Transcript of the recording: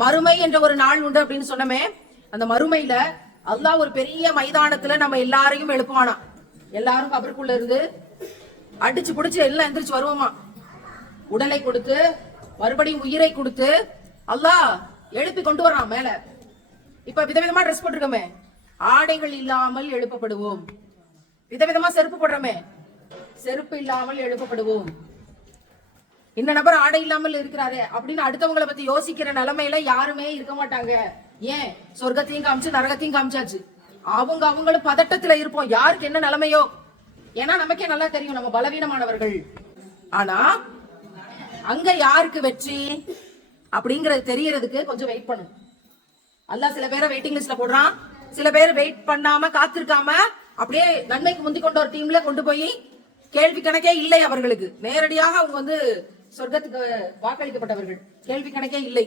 மறுமை என்ற ஒரு நாள் உண்டு அப்படின்னு சொன்னமே, அந்த மறுமையில அல்லாஹ் ஒரு பெரிய மைதானத்துல நம்ம எல்லாரையும் எழுப்புவானா. எல்லாரும் கபருக்குள்ள இருந்து அடிச்சு புடிச்சு எல்லாம் எந்திரிச்சு வருவோமா. உடலை கொடுத்து மறுபடியும் உயிரை கொடுத்து அல்லாஹ் எழுப்பி கொண்டு வரான் மேல. இப்ப விதவிதமா ட்ரெஸ் போட்டிருக்கோமே, ஆடைகள் இல்லாமல் எழுப்பப்படுவோம். விதவிதமா செருப்பு போடுறோமே, செருப்பு இல்லாமல் எழுப்பப்படுவோம். இந்த நபர் ஆடை இல்லாமல் இருக்கிறாரு அப்படின்னு அடுத்தவங்களை பத்தி யோசிக்கிற நிலைமையில யாருமே இருக்க மாட்டாங்க. ஏன்? சொர்க்கத்தையும் காமிச்சு நரகத்தையும் காமிச்சாச்சு. அவங்களும் பதட்டத்துல இருப்போம், யாருக்கு என்ன நிலைமையோ. ஏன்னா நமக்கே நல்லா தெரியும் நம்ம பலவீனமானவர்கள். ஆனா அங்க யாருக்கு வெற்றி அப்படிங்கறது தெரியறதுக்கு கொஞ்சம் வெயிட் பண்ணும். அல்லாஹ் சில பேரை வெயிட்டிங் லிஸ்ட்ல போடுறான், சில பேர் வெயிட் பண்ணாம காத்திருக்காம அப்படியே நன்மைக்கு முந்தி கொண்ட ஒரு டீம்ல கொண்டு போய் கேள்வி கணக்கே இல்லை அவர்களுக்கு. நேரடியாக அவங்க சொர்க்கத்துக்கு வாக்களிக்கப்பட்டவர்கள், கேள்வி கணக்கே இல்லை.